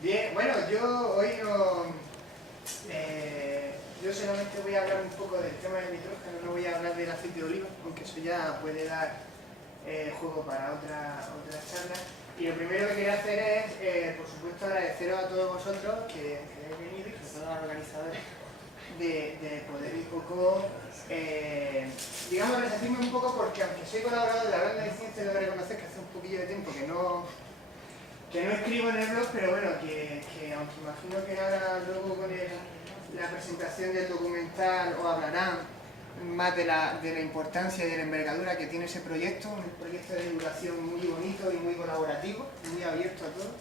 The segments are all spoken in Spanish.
Bien, bueno, yo hoy no... yo solamente voy a hablar un poco del tema del nitrógeno, no voy a hablar del aceite de oliva, aunque eso ya puede dar juego para otra charla. Y lo primero que quería hacer es, por supuesto, agradeceros a todos vosotros que habéis venido y sobre todo a los organizadores de poder un poco, digamos, resarcirme un poco porque aunque soy colaborador de la Banda de Ciencia, tengo que reconocer que hace un poquillo de tiempo que no escribo en el blog, pero bueno, que aunque imagino que ahora luego con la presentación del documental os hablarán más de la importancia y de la envergadura que tiene ese proyecto, un proyecto de divulgación muy bonito y muy colaborativo, muy abierto a todos.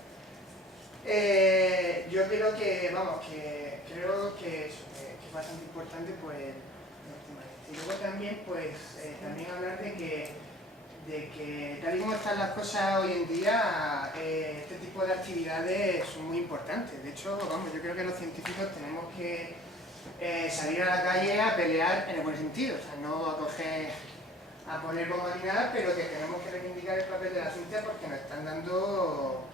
Yo creo que, vamos, creo que es bastante importante pues el tema este. Y luego también, pues, también hablar de que tal y como están las cosas hoy en día, este tipo de actividades son muy importantes. De hecho, vamos, yo creo que los científicos tenemos que salir a la calle a pelear en el buen sentido, o sea, no a poner bomba ni nada, pero que tenemos que reivindicar el papel de la ciencia porque nos están dando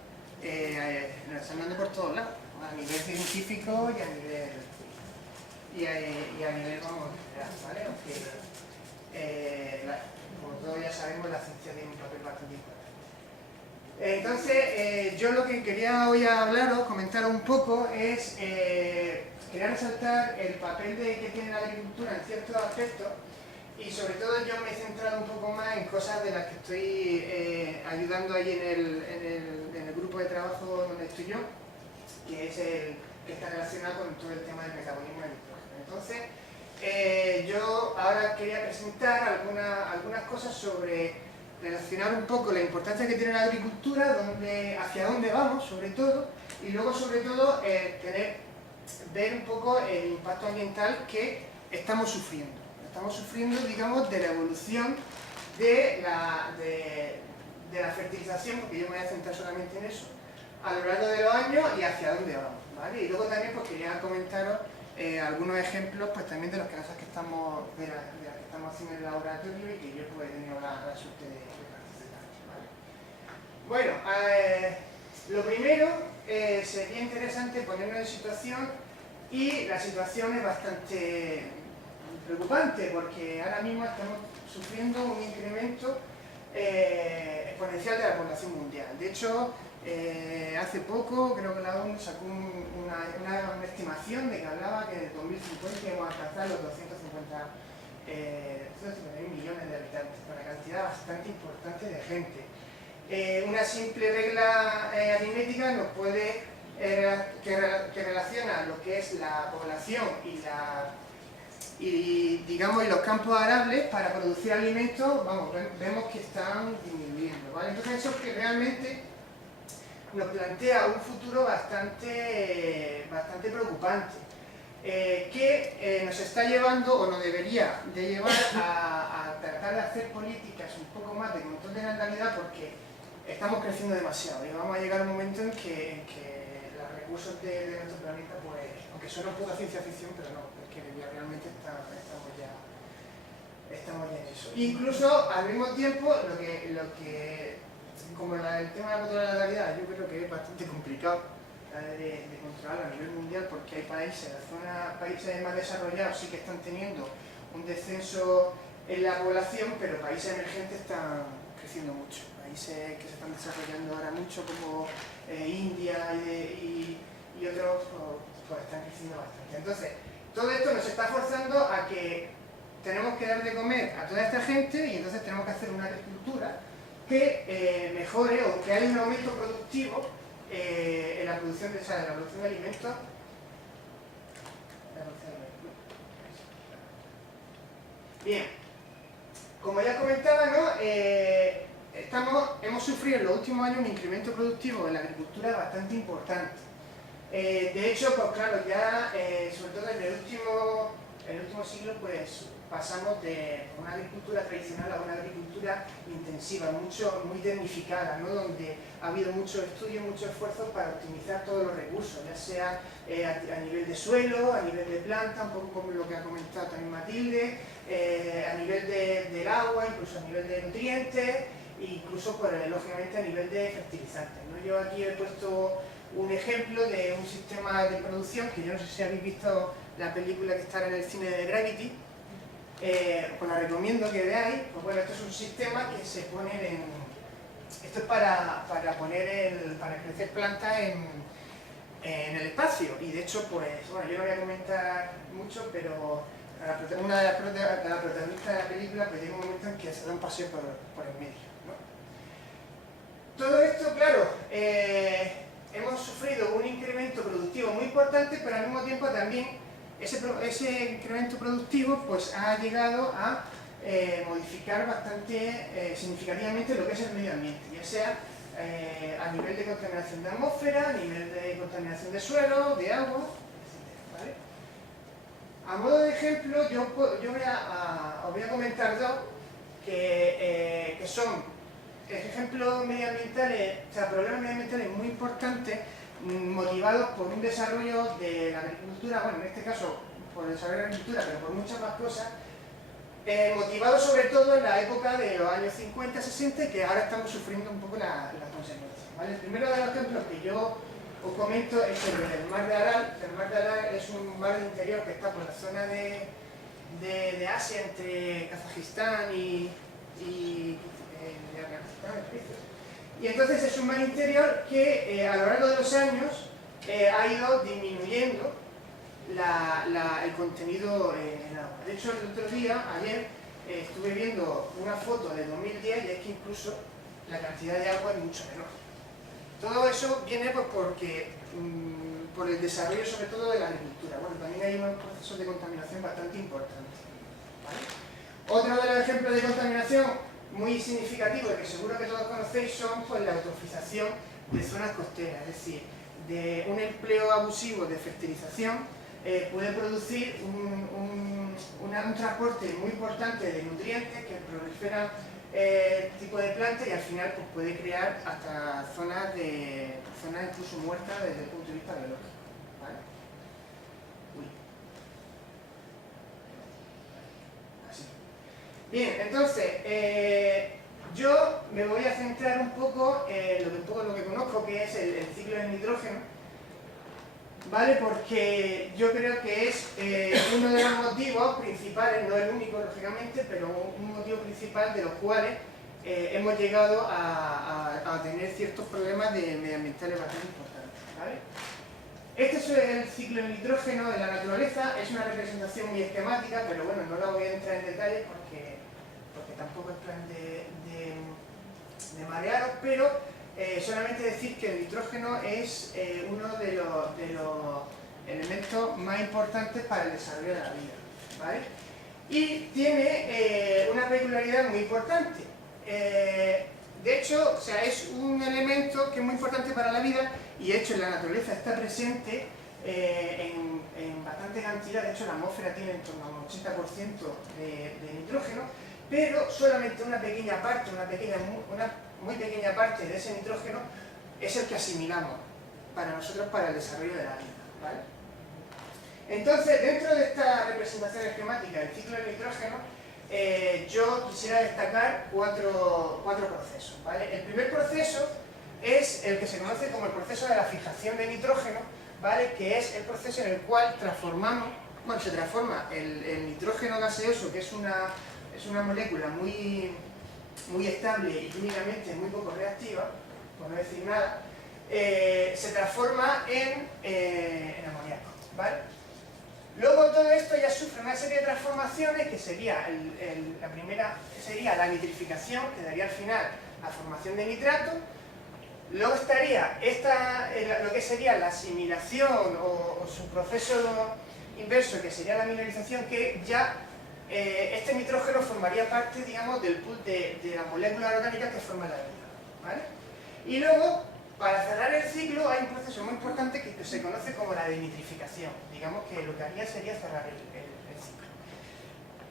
por todos lados, a nivel científico y a nivel vamos, general, ¿vale? Aunque, como todos ya sabemos, la ciencia tiene un papel bastante importante. Entonces, yo lo que quería hoy hablaros, comentaros un poco, es quería resaltar el papel que tiene la agricultura en ciertos aspectos y sobre todo yo me he centrado un poco más en cosas de las que estoy ayudando ahí en el grupo de trabajo donde estoy yo, que es el que está relacionado con todo el tema del metabolismo del nitrógeno. Entonces, yo ahora quería presentar algunas cosas sobre relacionar un poco la importancia que tiene la agricultura, hacia dónde vamos, sobre todo, y luego, sobre todo, ver un poco el impacto ambiental que estamos sufriendo. Estamos sufriendo, digamos, de la evolución de la fertilización, porque yo me voy a centrar solamente en eso, a lo largo de los años y hacia dónde vamos, ¿vale? Y luego también pues quería comentaros algunos ejemplos pues también de las cosas que estamos haciendo en el laboratorio y que yo pues, he tenido la suerte de participar, ¿vale? Bueno, lo primero sería interesante ponernos en situación y la situación es bastante preocupante porque ahora mismo estamos sufriendo un incremento exponencial de la población mundial. De hecho, hace poco creo que la ONU sacó una estimación de que hablaba que en el 2050 íbamos a alcanzar los 250 millones de habitantes, una cantidad bastante importante de gente. Una simple regla aritmética nos puede que relaciona lo que es la población digamos, y los campos arables para producir alimentos, vamos, vemos que están disminuyendo, ¿vale? Entonces eso que realmente nos plantea un futuro bastante preocupante, que nos está llevando, o nos debería de llevar a tratar de hacer políticas un poco más de control de la natalidad porque estamos creciendo demasiado y vamos a llegar a un momento en que los recursos de nuestro planeta, pues, aunque suena un poco a ciencia ficción, pero no, es que ya realmente estamos ya en eso. Incluso, al mismo tiempo, como el tema de la control de la natalidad, yo creo que es bastante complicado de controlar a nivel mundial porque hay países, países más desarrollados sí que están teniendo un descenso en la población, pero países emergentes están creciendo mucho. Países que se están desarrollando ahora mucho como India y otros pues están creciendo bastante. Entonces, todo esto nos está forzando a que tenemos que dar de comer a toda esta gente y entonces tenemos que hacer una agricultura que mejore o que haya un aumento productivo en la producción de alimentos. Bien, como ya comentaba, ¿no? Hemos sufrido en los últimos años un incremento productivo en la agricultura bastante importante. De hecho, pues claro, ya sobre todo en el último siglo, pues pasamos de una agricultura tradicional a una agricultura intensiva, muy tecnificada, ¿no? Donde ha habido mucho estudio, mucho esfuerzo para optimizar todos los recursos, ya sea a nivel de suelo, a nivel de planta, un poco como lo que ha comentado también Matilde, a nivel del agua, incluso a nivel de nutrientes, e incluso, pues, lógicamente, a nivel de fertilizantes, ¿no? Yo aquí he puesto un ejemplo de un sistema de producción que yo no sé si habéis visto la película que está en el cine de Gravity, os la recomiendo que veáis. Pues bueno, esto es un sistema que se pone en... Esto es para crecer plantas en el espacio, y de hecho, pues, bueno, yo no voy a comentar mucho, pero una de las protagonistas de la película, pues llega un momento en que se da un paseo por el medio, ¿no? Todo esto, claro, hemos sufrido un incremento productivo muy importante, pero al mismo tiempo también ese incremento productivo pues ha llegado a modificar bastante significativamente lo que es el medio ambiente, ya sea a nivel de contaminación de atmósfera, a nivel de contaminación de suelo, de agua, etc. ¿Vale? A modo de ejemplo, yo os voy a comentar dos que son ejemplos medioambientales, o sea, problemas medioambientales muy importantes, motivados por un desarrollo de la agricultura, bueno, en este caso por el desarrollo de la agricultura, pero por muchas más cosas, motivados sobre todo en la época de los años 50-60, y que ahora estamos sufriendo un poco las consecuencias, ¿vale? El primero de los ejemplos que yo os comento es el del mar de Aral. El mar de Aral es un mar de interior que está por la zona de Asia, entre Kazajistán y entonces es un mar interior que a lo largo de los años ha ido disminuyendo el contenido en agua. De hecho, el otro día, ayer, estuve viendo una foto de 2010 y es que incluso la cantidad de agua es mucho menor. Todo eso viene pues por el desarrollo sobre todo de la agricultura. Bueno, también hay unos procesos de contaminación bastante importantes, ¿vale? Otro de los ejemplos de contaminación muy significativos y que seguro que todos conocéis son pues, la eutrofización de zonas costeras, es decir, de un empleo abusivo de fertilización puede producir un transporte muy importante de nutrientes que proliferan tipo de plantas y al final pues, puede crear hasta zonas incluso muertas desde el punto de vista biológico, ¿vale? Así. Bien, entonces yo me voy a centrar un poco en lo que conozco, que es el ciclo del nitrógeno, ¿vale? Porque yo creo que es uno de los motivos principales, no el único lógicamente, pero un motivo principal de los cuales hemos llegado a tener ciertos problemas medioambientales bastante importantes, ¿vale? Este es el ciclo del nitrógeno de la naturaleza, es una representación muy esquemática, pero bueno, no la voy a entrar en detalle porque tampoco es plan de marearos, pero solamente decir que el nitrógeno es uno de los elementos más importantes para el desarrollo de la vida, ¿vale? Y tiene una peculiaridad muy importante. De hecho, o sea, es un elemento que es muy importante para la vida y de hecho en la naturaleza está presente en bastante cantidad. De hecho la atmósfera tiene en torno a un 80% de nitrógeno, pero solamente una pequeña parte, una muy pequeña parte de ese nitrógeno es el que asimilamos para nosotros para el desarrollo de la vida, ¿vale? Entonces, dentro de esta representación esquemática del ciclo del nitrógeno, yo quisiera destacar cuatro procesos, ¿vale? El primer proceso es el que se conoce como el proceso de la fijación de nitrógeno, ¿vale? Que es el proceso en el cual se transforma el nitrógeno gaseoso, que es una molécula muy estable y químicamente muy poco reactiva, por no decir nada, se transforma en amoníaco, ¿vale? Luego todo esto ya sufre una serie de transformaciones que sería la primera sería la nitrificación, que daría al final la formación de nitrato. Luego estaría lo que sería la asimilación o su proceso inverso, que sería la mineralización, que ya este nitrógeno formaría parte, digamos, del pool de las moléculas orgánicas que forman la vida, ¿vale? Y luego, para cerrar el ciclo, hay un proceso muy importante que se conoce como la denitrificación. Digamos que lo que haría sería cerrar el ciclo.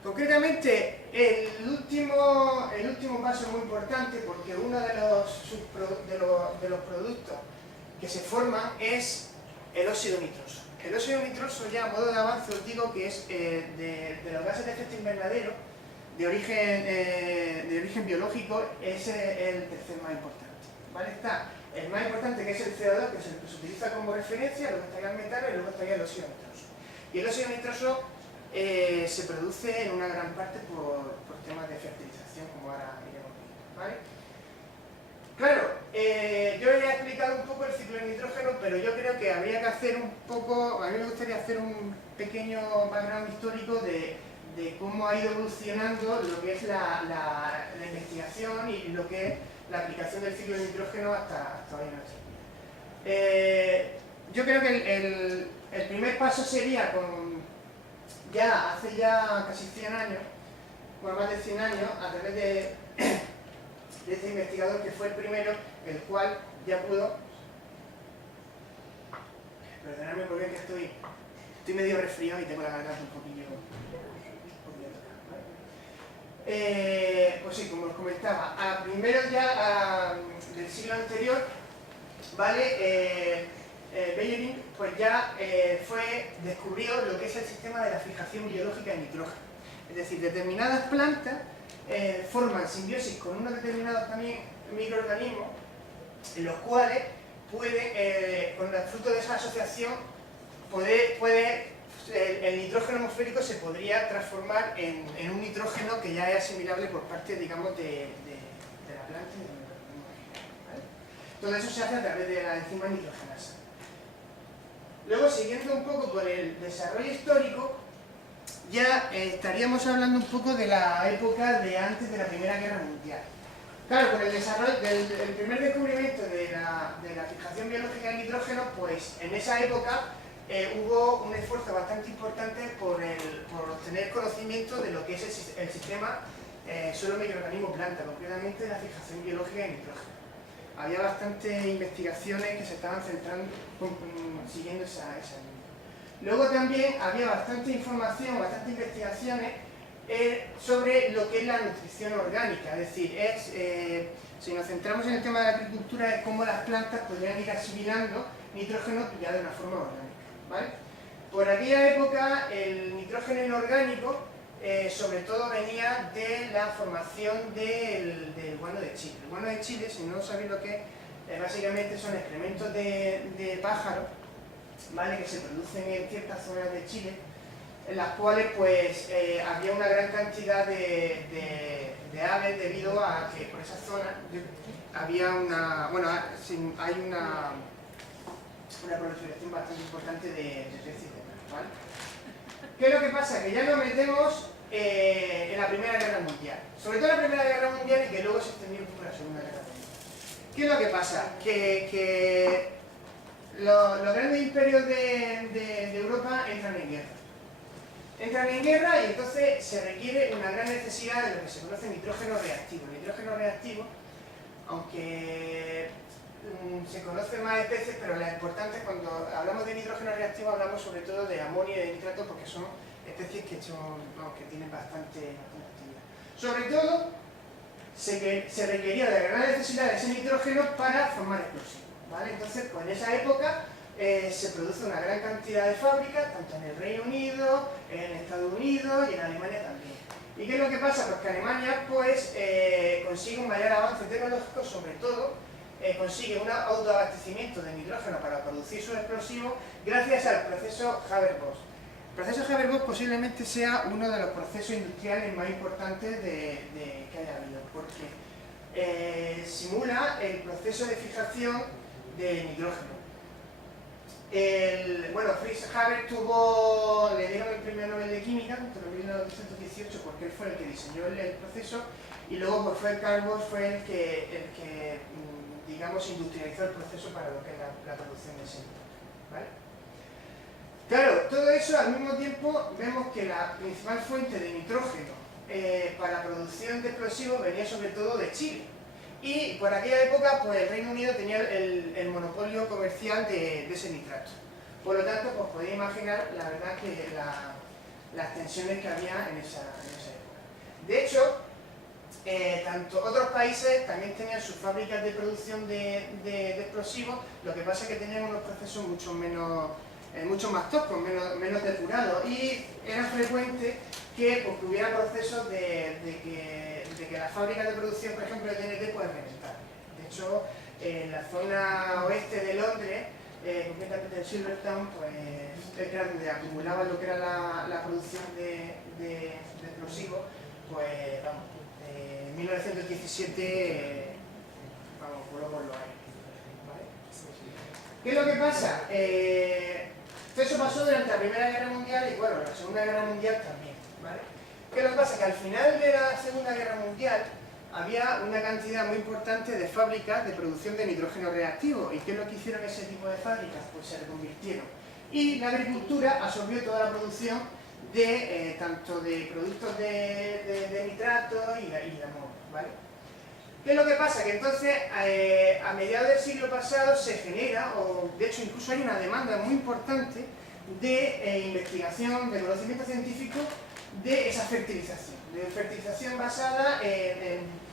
Concretamente, el último paso es muy importante porque uno de los productos que se forman es el óxido nitroso. El óxido nitroso, ya a modo de avance, os digo que es de los gases de efecto invernadero, de origen biológico es el tercer más importante, ¿vale? Está el más importante, que es el CO2, que es el que se utiliza como referencia, luego estaría el metano y luego estaría el óxido nitroso. Y el óxido nitroso se produce en una gran parte por temas de fertilización, como ahora iremos viendo, ¿vale? Claro, yo ya he explicado un poco el ciclo del nitrógeno, pero yo creo que habría que hacer un poco, a mí me gustaría hacer un pequeño background histórico de cómo ha ido evolucionando lo que es la investigación y lo que es la aplicación del ciclo del nitrógeno hasta hoy en nuestra vida. Yo creo que el primer paso sería hace ya casi 100 años, bueno, más de 100 años, a través de este investigador que fue el primero, el cual ya pudo... Perdonadme porque es que estoy medio resfriado y tengo la garganta un poquillo pues sí, como os comentaba, a primeros ya del siglo anterior, ¿vale? Bellerin pues ya descubrió lo que es el sistema de la fijación biológica de nitrógeno. Es decir, determinadas plantas forman simbiosis con unos determinados también microorganismos, en los cuales con el fruto de esa asociación el nitrógeno atmosférico se podría transformar en un nitrógeno que ya es asimilable por parte, digamos, de la planta y del microorganismo original, ¿vale? Todo eso se hace a través de la enzima nitrogenasa. Luego, siguiendo un poco con el desarrollo histórico, ya estaríamos hablando un poco de la época de antes de la Primera Guerra Mundial. Claro, con el desarrollo del primer descubrimiento de la fijación biológica del nitrógeno, pues en esa época hubo un esfuerzo bastante importante por obtener conocimiento de lo que es el sistema suelo microorganismo planta, concretamente la fijación biológica de nitrógeno. Había bastantes investigaciones que se estaban centrando, siguiendo esa línea. Luego también había bastante información, bastantes investigaciones sobre lo que es la nutrición orgánica, es decir, si nos centramos en el tema de la agricultura, es cómo las plantas podrían ir asimilando nitrógeno ya de una forma orgánica, ¿vale? Por aquella época el nitrógeno inorgánico sobre todo venía de la formación del guano de Chile. El guano de Chile, si no sabéis lo que es, básicamente son excrementos de pájaros, ¿vale? Que se producen en ciertas zonas de Chile, en las cuales pues había una gran cantidad de aves debido a que por esa zona había hay una proliferación bastante importante de especies de aves, ¿vale? ¿Qué es lo que pasa? Que ya nos metemos en la Primera Guerra Mundial, sobre todo en la Primera Guerra Mundial, y que luego se extendió un poco a la Segunda Guerra Mundial. ¿Qué es lo que pasa? Que los grandes imperios de Europa entran en guerra y entonces se requiere una gran necesidad de lo que se conoce nitrógeno reactivo. El nitrógeno reactivo, aunque se conocen más especies, pero las importantes, cuando hablamos de nitrógeno reactivo, hablamos sobre todo de amonio y de nitrato, porque son especies que tienen bastante actividad. Sobre todo, se requería de la gran necesidad de ese nitrógeno para formar explosivos, ¿vale? Entonces, pues en esa época se produce una gran cantidad de fábricas, tanto en el Reino Unido, en Estados Unidos y en Alemania también. ¿Y qué es lo que pasa? Pues que Alemania pues, consigue un mayor avance tecnológico, sobre todo consigue un autoabastecimiento de nitrógeno para producir sus explosivos gracias al proceso Haber-Bosch. El proceso Haber-Bosch posiblemente sea uno de los procesos industriales más importantes que haya habido, porque simula el proceso de fijación de nitrógeno. Fritz Haber le dieron el premio Nobel de Química en 1918 porque él fue el que diseñó el proceso, y luego pues, fue Carl Bosch fue el que digamos, industrializó el proceso para lo que es la producción de ese nitrógeno, ¿vale? Claro, todo eso al mismo tiempo vemos que la principal fuente de nitrógeno para la producción de explosivos venía sobre todo de Chile. Y por aquella época pues, el Reino Unido tenía el monopolio comercial de ese nitrato. Por lo tanto, pues podéis imaginar la verdad que las tensiones que había en esa época. De hecho, tanto otros países también tenían sus fábricas de producción de explosivos, lo que pasa es que tenían unos procesos mucho menos mucho más toscos, menos depurados, y era frecuente que pues, hubiera procesos de que las fábricas de producción, por ejemplo, de TNT pueden reventar. De hecho, en la zona oeste de Londres, concretamente en Silvertown, pues era donde acumulaban lo que era la producción de explosivos, pues vamos, en 1917 vamos, voló por los aires. ¿Vale? ¿Qué es lo que pasa? Eso pasó durante la Primera Guerra Mundial y bueno, la Segunda Guerra Mundial también. ¿Vale? ¿Qué es lo que pasa? Que al final de la Segunda Guerra Mundial había una cantidad muy importante de fábricas de producción de nitrógeno reactivo. ¿Y qué es lo que hicieron ese tipo de fábricas? Pues se reconvirtieron. Y la agricultura absorbió toda la producción de tanto de productos de nitrato y de amonio. ¿Vale? ¿Qué es lo que pasa? Que entonces, a mediados del siglo pasado se genera, o de hecho incluso hay una demanda muy importante de investigación, de conocimiento científico de esa fertilización. De fertilización basada en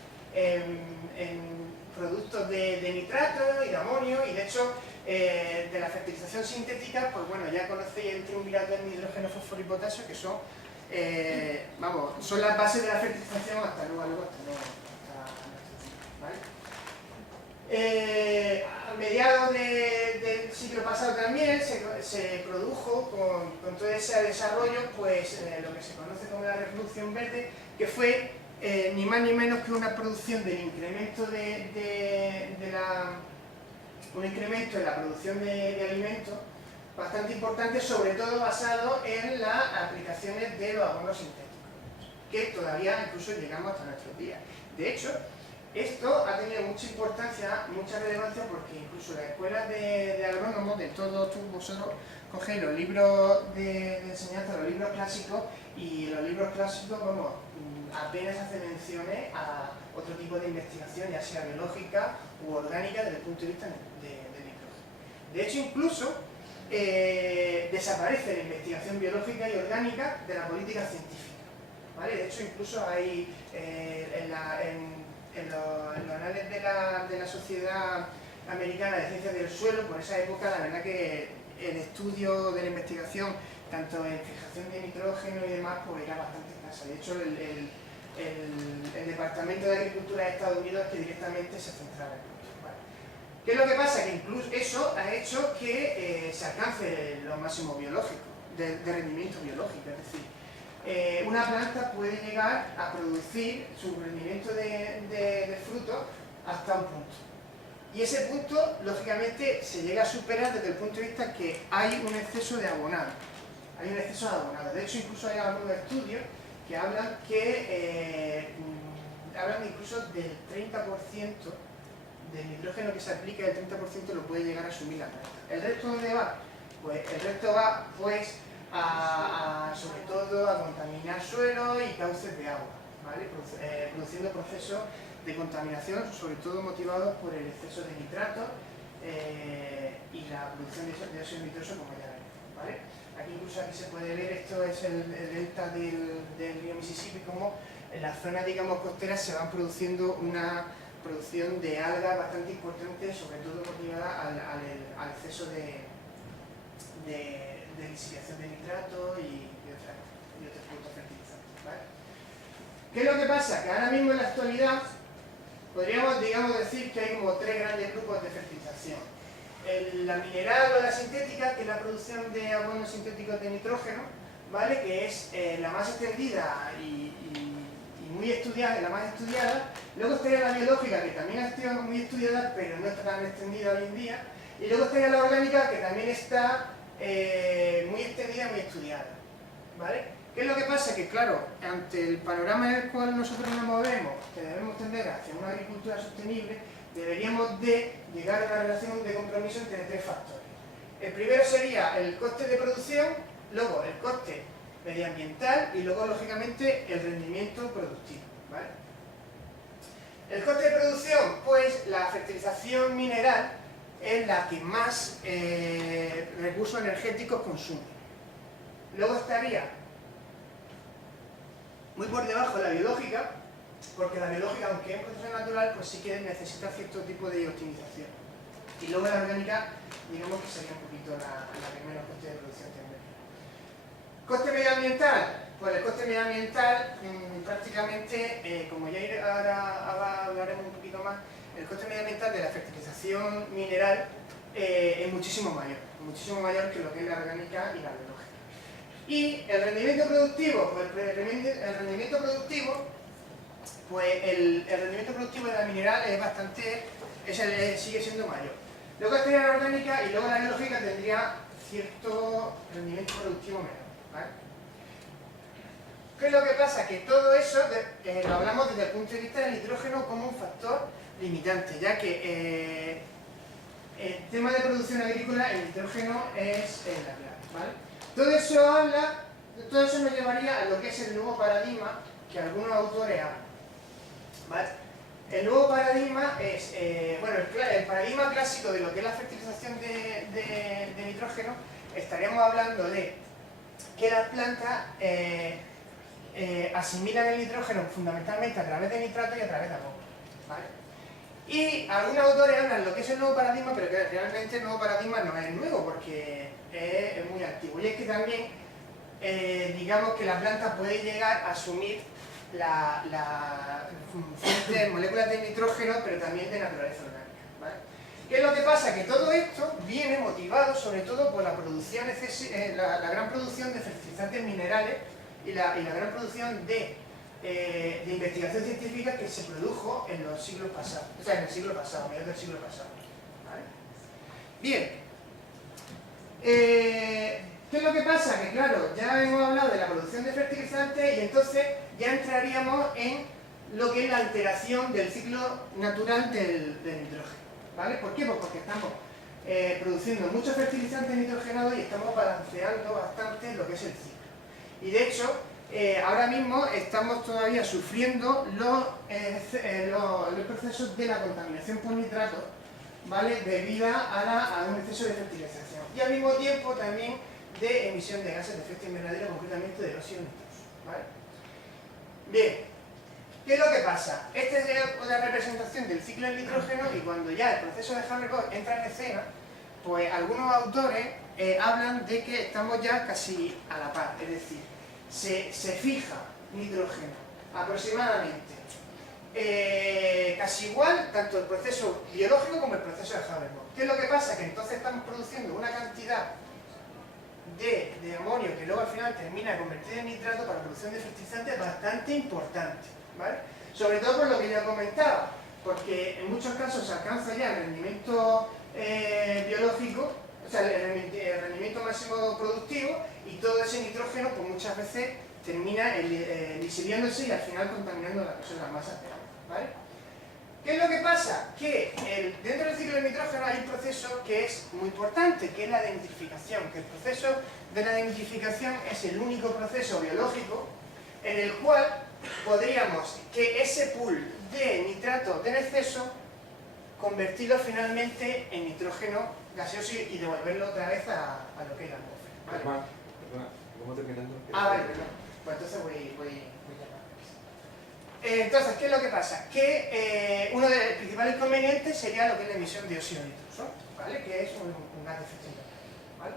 productos de nitrato y de amonio, y de hecho de la fertilización sintética, pues bueno, ya conocéis el triunvirato del nitrógeno, fósforo y potasio, que son, vamos, son las bases de la fertilización hasta luego, ¿vale? A mediados del siglo pasado también se produjo con todo ese desarrollo pues lo que se conoce como la Revolución Verde, que fue ni más ni menos que una producción del incremento un incremento en la producción de alimentos bastante importante, sobre todo basado en las aplicaciones de los abonos sintéticos, que todavía incluso llegamos hasta nuestros días. De hecho, esto ha tenido mucha importancia, mucha relevancia, porque incluso las escuelas de agrónomos, de todos vosotros, cogéis los libros de enseñanza, los libros clásicos, y los libros clásicos, vamos, apenas hacen menciones a otro tipo de investigación, ya sea biológica u orgánica, desde el punto de vista del nitrógeno. De hecho, incluso desaparece la investigación biológica y orgánica de la política científica. ¿Vale? De hecho, incluso hay en los anales de la Sociedad Americana de Ciencias del Suelo, por esa época, la verdad que el estudio de la investigación, tanto en fijación de nitrógeno y demás, pues era bastante escasa. De hecho, el Departamento de Agricultura de Estados Unidos es que directamente se centraba en esto. ¿Vale? ¿Qué es lo que pasa? Que incluso eso ha hecho que se alcance los máximos biológicos, de rendimiento biológico, es decir, una planta puede llegar a producir su rendimiento de frutos hasta un punto. Y ese punto, lógicamente, se llega a superar desde el punto de vista que hay un exceso de abonado. Hay un exceso de abonado. De hecho, incluso hay algunos estudios que hablan hablan incluso del 30% del nitrógeno que se aplica, el 30% lo puede llegar a asumir la planta. ¿El resto dónde va? Pues el resto va, pues, sobre todo a contaminar suelo y cauces de agua, ¿vale? Produciendo procesos de contaminación, sobre todo motivados por el exceso de nitrato y la producción de óxido nitroso, como ya veremos, ¿vale? Aquí incluso aquí se puede ver, esto es el delta del río Mississippi, como en las zonas, digamos, costeras se van produciendo una producción de algas bastante importante, sobre todo motivada al exceso de lisificación de nitrato y otros productos fertilizantes. ¿Vale? ¿Qué es lo que pasa? Que ahora mismo en la actualidad podríamos, digamos, decir que hay como tres grandes grupos de fertilización. La mineral o la sintética, que es la producción de abonos sintéticos de nitrógeno, ¿vale? Que es la más extendida y muy estudiada, la más estudiada. Luego estaría la biológica, que también ha sido muy estudiada, pero no está tan extendida hoy en día. Y luego estaría la orgánica, que también está muy extendida, muy estudiada. ¿Vale? ¿Qué es lo que pasa? Que claro, ante el panorama en el cual nosotros nos movemos, que debemos tender hacia una agricultura sostenible, deberíamos de llegar a una relación de compromiso entre tres factores. El primero sería el coste de producción, luego el coste medioambiental y luego, lógicamente, el rendimiento productivo. ¿Vale? El coste de producción, pues la fertilización mineral es la que más recursos energéticos consume. Luego estaría muy por debajo la biológica, porque la biológica, aunque es un proceso natural, pues sí que necesita cierto tipo de optimización. Y luego la orgánica, digamos que sería un poquito la que menos coste de producción tendría. ¿Coste medioambiental? Pues el coste medioambiental prácticamente, como ya ahora hablaremos un poquito más, el coste medioambiental de la fertilización mineral es muchísimo mayor que lo que es la orgánica y la biológica. Y el rendimiento productivo, pues el rendimiento productivo de la mineral es bastante, sigue siendo mayor. Luego estaría la orgánica y luego la biológica tendría cierto rendimiento productivo menor, ¿vale? ¿Qué es lo que pasa? Que todo eso lo hablamos desde el punto de vista del nitrógeno como un factor limitante, ya que el tema de producción agrícola, el nitrógeno es la clave, ¿vale? Todo eso nos llevaría a lo que es el nuevo paradigma que algunos autores hablan, ¿vale? El nuevo paradigma es, el paradigma clásico de lo que es la fertilización de nitrógeno, estaríamos hablando de que las plantas asimilan el nitrógeno fundamentalmente a través de nitrato y a través de amoníaco, ¿vale? Y algunos autores hablan de lo que es el nuevo paradigma, pero que realmente el nuevo paradigma no es nuevo porque es muy antiguo. Y es que también, digamos que la planta puede llegar a asumir fuentes, moléculas de nitrógeno, pero también de naturaleza orgánica, ¿vale? ¿Qué es lo que pasa? Que todo esto viene motivado sobre todo por la producción, la gran producción de fertilizantes minerales y la gran producción de investigación científica que se produjo en los siglos pasados, o sea, en el siglo pasado, a mediados del siglo pasado, ¿vale? Bien, ¿qué es lo que pasa? Que claro, ya hemos hablado de la producción de fertilizantes y entonces ya entraríamos en lo que es la alteración del ciclo natural del nitrógeno, ¿vale? ¿Por qué? Pues porque estamos produciendo muchos fertilizantes nitrogenados y estamos balanceando bastante lo que es el ciclo. Y de hecho, ahora mismo estamos todavía sufriendo los procesos de la contaminación por nitratos, ¿vale? Debida a un exceso de fertilización. Y al mismo tiempo también de emisión de gases de efecto invernadero, concretamente de óxido nitroso, ¿vale? Bien, ¿qué es lo que pasa? Esta es una representación del ciclo del nitrógeno y cuando ya el proceso de Haber-Bosch entra en escena, pues algunos autores hablan de que estamos ya casi a la par, es decir, se fija nitrógeno aproximadamente casi igual, tanto el proceso biológico como el proceso de Haber-Bosch. ¿Qué es lo que pasa? Que entonces estamos produciendo una cantidad de amonio que luego al final termina convertido en nitrato para la producción de fertilizantes bastante importante, ¿vale? Sobre todo por lo que ya comentaba, porque en muchos casos se alcanza ya el rendimiento biológico, o sea, el rendimiento máximo productivo, y todo ese nitrógeno pues muchas veces termina disiliándose y al final contaminando las masas de agua, ¿vale? ¿Qué es lo que pasa? Que dentro del ciclo del nitrógeno hay un proceso que es muy importante, que es la denitrificación, que el proceso de la denitrificación es el único proceso biológico en el cual podríamos que ese pool de nitrato en exceso convertirlo finalmente en nitrógeno gaseoso y devolverlo otra vez a lo que es la atmósfera, ¿vale? Perdona, ¿cómo terminando? Vale, perdón. Pues entonces voy a llamar. Entonces, ¿qué es lo que pasa? Que uno de los principales inconvenientes sería lo que es la emisión de óxido nitroso, ¿vale? Que es un gas de efecto invernadero, ¿vale?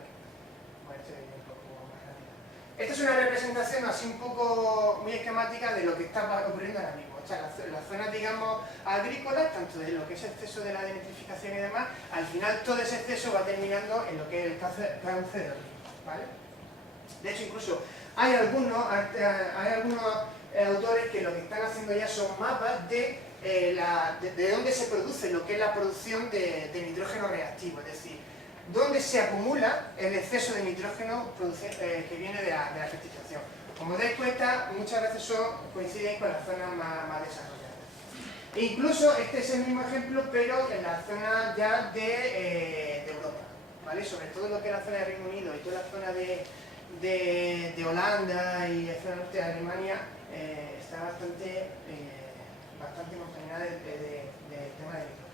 Bueno, este es un poco más rápido. Esta es una representación así un poco muy esquemática de lo que está ocurriendo ahora mismo. O sea, las zonas, digamos, agrícolas, tanto de lo que es el exceso de la denitrificación y demás, al final todo ese exceso va terminando en lo que es el cáncer de riego, ¿vale? De hecho, incluso hay algunos autores que lo que están haciendo ya son mapas de dónde se produce lo que es la producción de nitrógeno reactivo, es decir, dónde se acumula el exceso de nitrógeno que viene de la fertilización. Como os dais cuenta, muchas veces coinciden con las zonas más desarrolladas. E incluso este es el mismo ejemplo, pero en la zona ya de Europa, ¿vale? Sobre todo lo que es la zona de Reino Unido y toda la zona de Holanda y la zona norte de Alemania está bastante contaminada del tema del nitrógeno.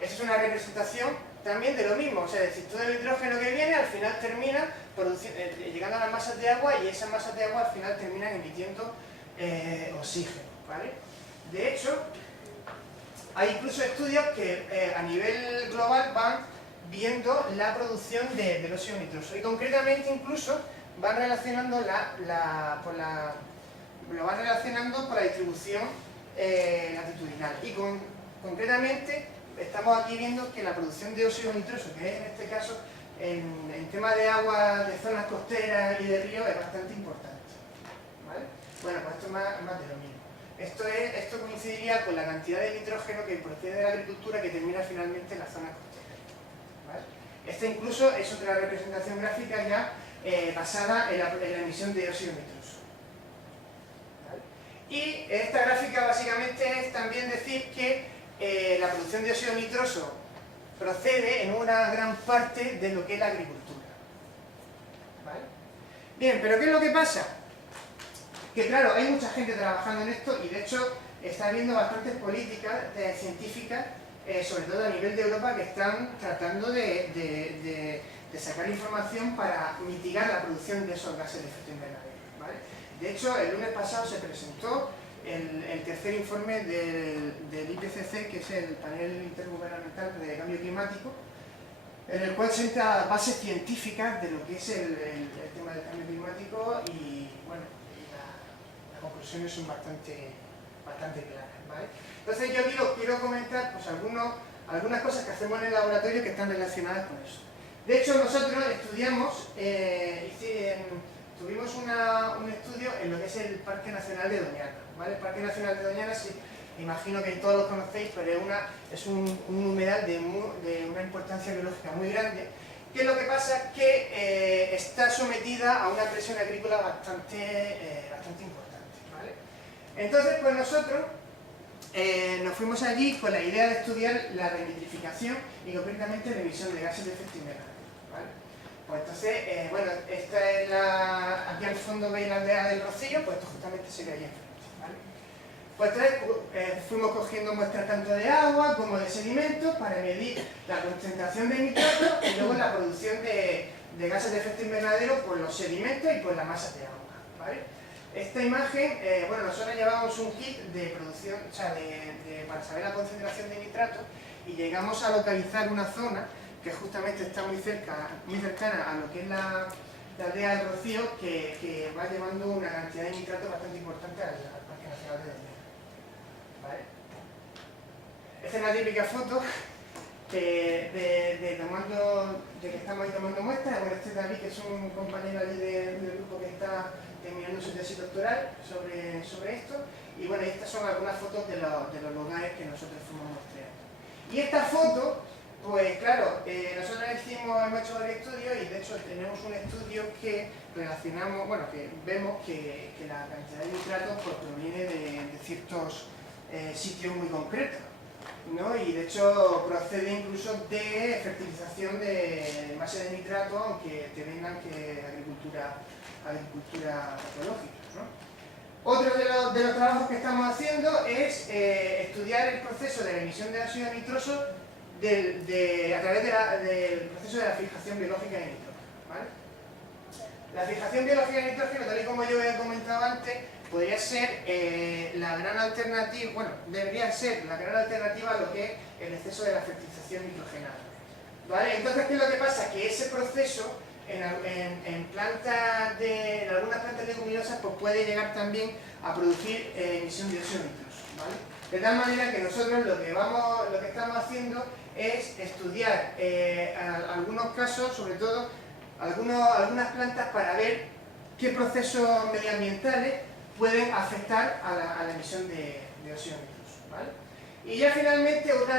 Esta es una representación también de lo mismo, o sea, es decir, todo el nitrógeno que viene al final termina llegando a las masas de agua y esas masas de agua al final terminan emitiendo oxígeno, ¿vale? De hecho, hay incluso estudios que a nivel global van viendo la producción del óxido nitroso y concretamente incluso van relacionando lo van relacionando con la distribución latitudinal y concretamente estamos aquí viendo que la producción de óxido nitroso, que es en este caso en tema de agua de zonas costeras y de ríos, es bastante importante, ¿vale? Bueno, pues esto es más de lo mismo. Esto coincidiría con la cantidad de nitrógeno que procede de la agricultura que termina finalmente en las zonas costeras, ¿vale? Esta incluso es otra representación gráfica ya basada en la emisión de óxido nitroso, ¿vale? Y esta gráfica básicamente es también decir que la producción de óxido nitroso procede en una gran parte de lo que es la agricultura, ¿vale? Bien, pero ¿qué es lo que pasa? Que claro, hay mucha gente trabajando en esto y de hecho está habiendo bastantes políticas científicas, sobre todo a nivel de Europa, que están tratando de sacar información para mitigar la producción de esos gases de efecto invernadero, ¿vale? De hecho, el lunes pasado se presentó el tercer informe del IPCC, que es el Panel Intergubernamental de Cambio Climático, en el cual se entra bases científicas de lo que es el tema del cambio climático y bueno, las conclusiones son bastante claras, ¿vale? Entonces yo aquí quiero comentar pues, algunas cosas que hacemos en el laboratorio que están relacionadas con eso. De hecho nosotros estudiamos, tuvimos un estudio en lo que es el Parque Nacional de Doñana, ¿vale? El Parque Nacional de Doñana, sí, imagino que todos lo conocéis, pero es un humedal de una importancia biológica muy grande, que lo que pasa es que está sometida a una presión agrícola bastante importante, ¿vale? Entonces, pues nosotros nos fuimos allí con la idea de estudiar la denitrificación y concretamente la emisión de gases de efecto invernadero, ¿vale? Pues entonces, bueno, esta es aquí al fondo veis la aldea del Rocío, pues esto justamente sería ahí enfrente, ¿vale? Pues entonces fuimos cogiendo muestras tanto de agua como de sedimentos para medir la concentración de nitratos y luego la producción de gases de efecto invernadero por los sedimentos y por las masas de agua, ¿vale? Esta imagen, bueno, nosotros llevamos un kit de producción, o sea, para saber la concentración de nitratos y llegamos a localizar una zona que justamente está muy cercana a lo que es la aldea del Rocío, que va llevando una cantidad de nitratos bastante importante al Parque Nacional de Doñana, ¿vale? Esta es una típica foto de que estamos ahí tomando muestras. Bueno, este David, que es un compañero allí del grupo que está terminando su tesis doctoral sobre esto, y bueno, estas son algunas fotos de los lugares que nosotros fuimos mostrando. Y esta foto, pues claro, nosotros hemos hecho varios estudios y de hecho tenemos un estudio que relacionamos, bueno, que vemos que la cantidad de nitratos pues, proviene de ciertos sitios muy concretos, ¿no? Y de hecho procede incluso de fertilización de base de nitrato, aunque te vengan que agricultura ecológica, ¿no? Otro de los trabajos que estamos haciendo es estudiar el proceso de la emisión de óxido nitroso a través del proceso de la fijación biológica de nitrógeno, ¿vale? La fijación biológica de nitrógeno, tal y como yo he comentado antes, podría ser la gran alternativa, bueno, debería ser la gran alternativa a lo que es el exceso de la fertilización nitrogenada, ¿vale? Entonces, ¿qué es lo que pasa? Que ese proceso en algunas plantas leguminosas pues puede llegar también a producir emisión de óxido nitroso, ¿vale? De tal manera que nosotros lo que estamos haciendo es estudiar algunos casos, sobre todo algunas plantas, para ver qué procesos medioambientales pueden afectar a la emisión de óxido nitroso, ¿vale? Y ya finalmente otra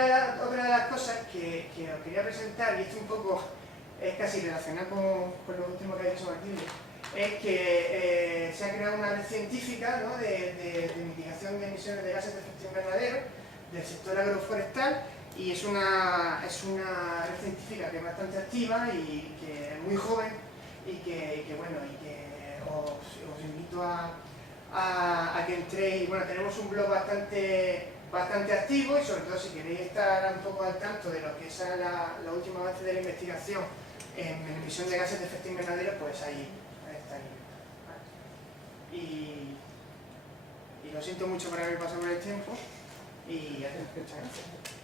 de las cosas que os quería presentar, y esto un poco es casi relacionado con lo último que ha dicho Matilde, es que se ha creado una red científica, ¿no? de mitigación de emisiones de gases de efecto invernadero del sector agroforestal, y es una red científica que es bastante activa y que es muy joven y que os invito a que entréis. Bueno, tenemos un blog bastante activo y sobre todo si queréis estar un poco al tanto de lo que es la última avance de la investigación en emisión de gases de efecto invernadero, pues ahí está ahí. ¿Vale? Y lo siento mucho por haber pasado por el tiempo Y ya está, muchas gracias.